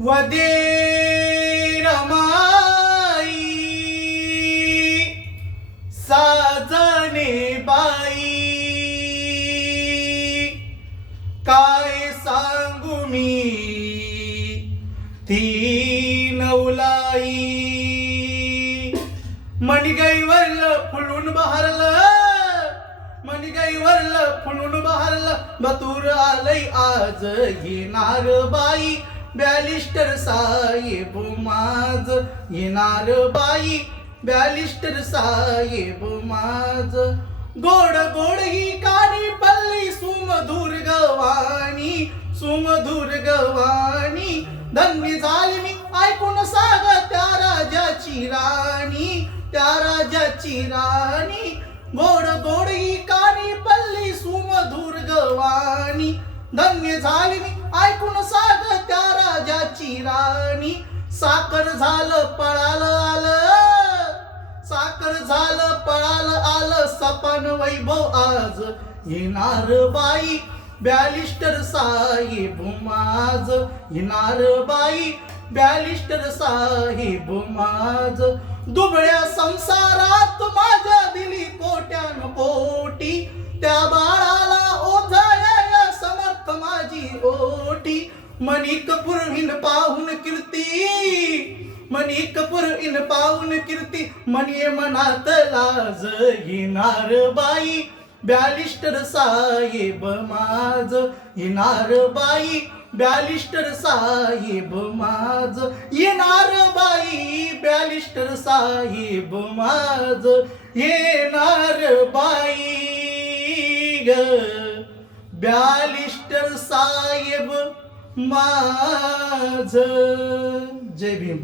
वदे रमाई साजने बाई, काय सांगू मी ती नवलाई. मणिगाईवरलं फुलून बहरलं, मणिगाईवरलं फुलून बहरलं, बतूर आलय आज येणार बाई. बॅलिस्टर साहेब माझ येणार बाई, बॅलिस्टर साहेब माझ. गोड गोड ही कानी पल्ली सुमधुर गवानी, सुमधुर गवानी. धन्य झाली मी ऐकून साग त्या राजाची राणी, त्या राजाची राणी. गोड गोड ही कानी पल्ली सुमधुर गवानी, धन्य झाली मी ऐकून साग त्या राजाची राणी. साखर झालं पळालं आलं, साखर झालं पळालं आलं, सपन वैभव आज येणार बाई. बॅलिस्टर साहेब माझ येणार बाई, बॅलिस्टर साहेब माझ. दुबळ्या संसारात माझ्या दिली कोट्यान कोटी, त्या बाळाला ओझाया समर्थ माझी ओटी. मणी कपूर हिन पाहून कीर्ती, मणी कपूर इन पाहून कीर्ती. मनी मनात लाज येणार बाई, बॅलिस्टर साहेब माझ येणार बाई. बॅलिस्टर साहेब माझ येणार बाई, बॅलिस्टर साहेब माझ येणार बाई ग, बॅलिस्टर साहेब माझ. जय भीम.